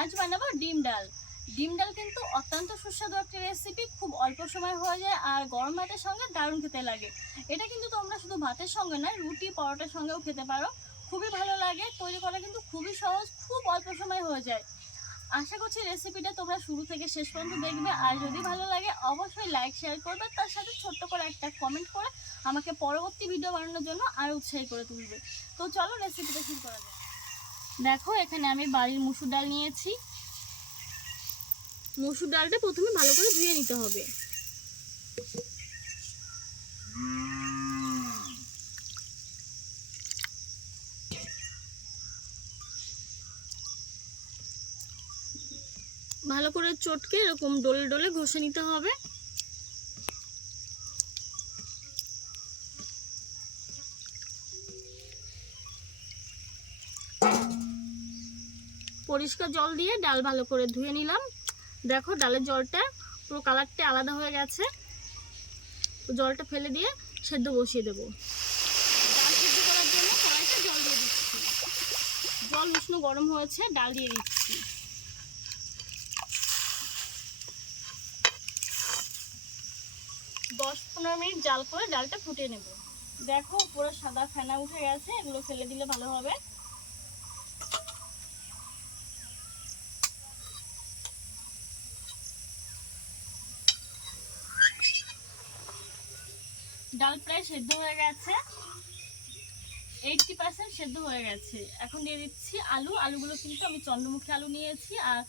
আজ বানাবো ডিম ডাল। ডিম ডাল কিন্তু অত্যন্ত সুস্বাদু একটা রেসিপি খুব অল্প সময় হয়ে যায় আর গরম ভাতের সঙ্গে দারুণ খেতে লাগে। এটা কিন্তু তোমরা শুধু ভাতের সঙ্গে নয়, রুটি, পরোটার সঙ্গেও খেতে পারো। খুবই ভালো লাগে, তৈরি করা কিন্তু খুবই সহজ, খুব অল্প সময় হয়ে যায়। আশা করছি রেসিপিটা তোমরা শুরু থেকে শেষ পর্যন্ত দেখবে। আর যদি ভালো লাগে, অবশ্যই লাইক শেয়ার করবে, তার সাথে ছোট্ট করে একটা কমেন্ট করে আমাকে পরবর্তী ভিডিও বানানোর জন্য আরও উৎসাহী করে তুলবে। তো চলো রেসিপিটা শুরু করা যাক। দেখো, এখানে আমি বাড়ির মুসুর ডাল নিয়েছি। মুসুর ডালটা প্রথমে ভালো করে ধুয়ে নিতে হবে। ভালো করে চটকে এরকম ডোলে ডোলে ঘষে নিতে হবে। পরিষ্কার জল দিয়ে ডাল ভালো করে ধুয়ে নিলাম। দেখো ডালের জলটা পুরো কালারটা আলাদা হয়ে গেছে। জলটা ফেলে দিয়ে সেদ্ধ বসিয়ে দেবো। ডাল সেদ্ধ করার জন্য জল দিয়ে দিচ্ছি। জল উষ্ণ গরম হয়েছে, ডাল দিয়ে দিচ্ছি। দশ পনেরো মিনিট জাল করে ডালটা ফুটিয়ে নেব। দেখো পুরো সাদা ফেনা উঠে গেছে, এগুলো ফেলে দিলে ভালো হবে। ডাল প্রায় সেদ্ধ হয়ে গেছে। এইটটি পার্সেন্ট সেদ্ধ হয়ে গেছে। এখন দিয়ে দিচ্ছি আলু। আলুগুলো কিন্তু আমি চন্দ্রমুখী আলু নিয়েছি আর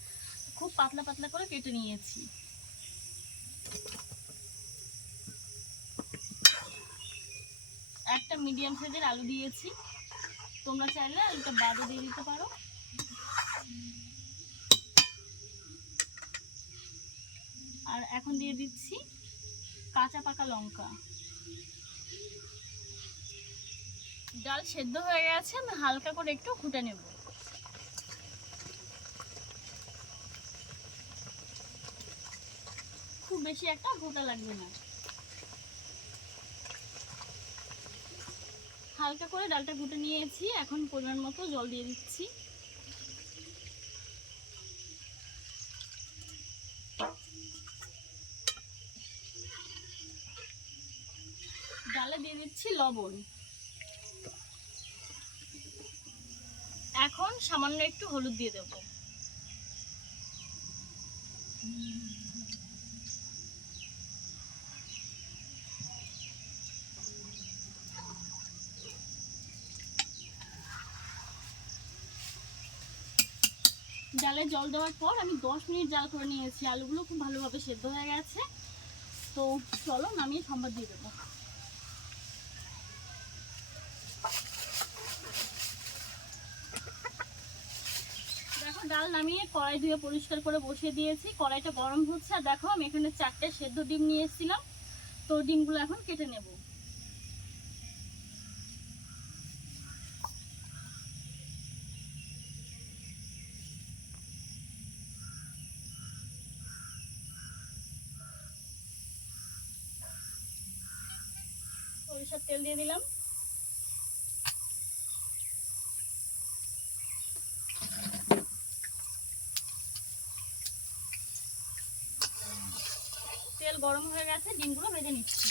খুব পাতলা পাতলা করে কেটে নিয়েছি। একটা মিডিয়াম সাইজের আলু দিয়েছি। তোমরা চাইলে আলুটা বাদও দিয়ে দিতে পারো। আর এখন দিয়ে দিচ্ছি কাঁচা পাকা লঙ্কা। ডাল সেদ্ধ হয়ে গেছে, আমি হালকা করে একটু ঘুটে নেব। খুব বেশি একটা ঘুটা লাগবে না। হালকা করে ডালটা ঘুটে নিয়েছি, এখন পরিমাণ মতো জল দিয়ে দিচ্ছি। ডালে দিয়ে দিচ্ছি লবণ। এখন সামান্য একটু হলুদ দিয়ে দেব। ডালে জল দেওয়ার পর আমি দশ মিনিট জাল করে নিয়েছি। আলুগুলো খুব ভালোভাবে সেদ্ধ হয়ে গেছে। তো চলো নামিয়ে সম্বাদ দিয়ে দেবো। ডাল নামিয়ে কড়াই ধুয়ে পরিষ্কার করে বসিয়ে দিয়েছি। কড়াইটা গরম হচ্ছে, আর দেখো আমি এখানে চারটে সেদ্ধ ডিম নিয়ে এসেছিলাম। তো ডিমগুলো এখন কেটে নেব। সরিষার তেল দিয়ে দিলাম। গরম হয়ে গেছে ডিমগুলো ভেজে নিচ্ছি।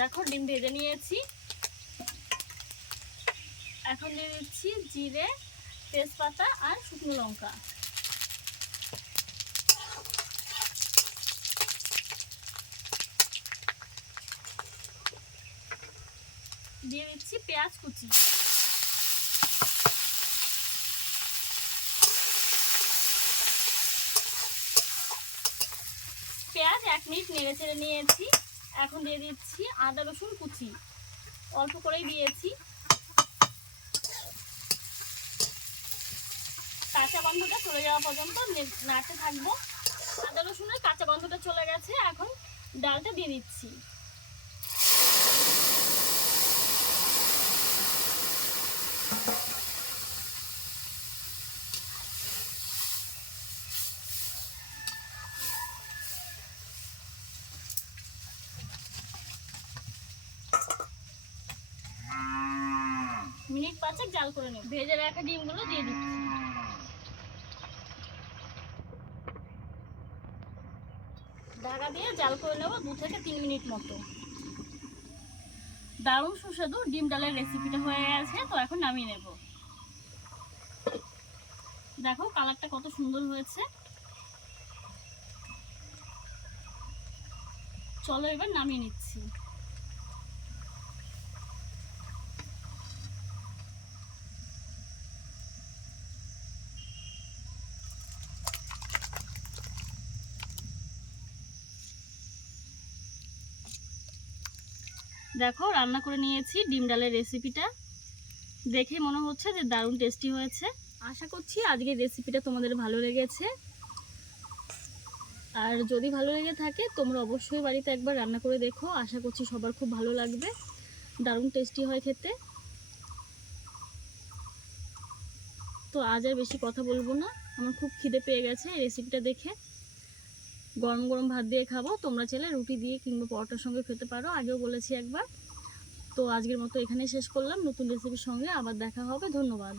দেখো ডিম ভেজে নিয়েছি। এখন দিয়ে দিচ্ছি জিরে, তেজপাতা আর শুকনো লঙ্কা। দিয়ে দিচ্ছি পেঁয়াজ কুচি। পেঁয়াজ এক মিনিট নেড়ে চেড়ে নিয়েছি। এখন দিয়ে দিচ্ছি আদা রসুন কুচি। অল্প করেই দিয়েছি। কাঁচা গন্ধটা চলে যাওয়া পর্যন্ত নাড়তে থাকব। আদা রসুনের কাঁচা গন্ধটা চলে গেছে, এখন ডালটা দিয়ে দিচ্ছি। মিনিট পাঁচেক জাল করে নেব। ভেজে রাখা ডিমগুলো দিয়ে দিচ্ছি। ঢাকা দিয়ে জাল করে নেব দু থেকে তিন মিনিট মতো। দারুণ সুস্বাদু ডিম ডালের রেসিপিটা হয়ে গেছে, তো এখন নামিয়ে নেব। দেখো কালারটা কত সুন্দর হয়েছে। চলো এবার নামিয়ে নিচ্ছি। দেখো, রান্না করে নিয়েছি ডিম ডালের রেসিপিটা। দেখে মনে হচ্ছে যে দারুণ টেস্টি হয়েছে। আশা করছি আজকের রেসিপিটা তোমাদের ভালো লেগেছে। আর যদি ভালো লেগে থাকে, তোমরা অবশ্যই বাড়িতে একবার রান্না করে দেখো। আশা করছি সবার খুব ভালো লাগবে। দারুণ টেস্টি হয় খেতে। তো আজ আর বেশি কথা বলব না। আমার খুব খিদে পেয়ে গেছে এই রেসিপিটা দেখে। গরম গরম ভাত দিয়ে খাব। তোমরা চাইলে রুটি দিয়ে কিংবা পরোটার সঙ্গে খেতে পারো। আগেও বলেছি একবার। তো আজকের মতো এখানে শেষ করলাম। নতুন রেসিপির সঙ্গে আবার দেখা হবে। ধন্যবাদ।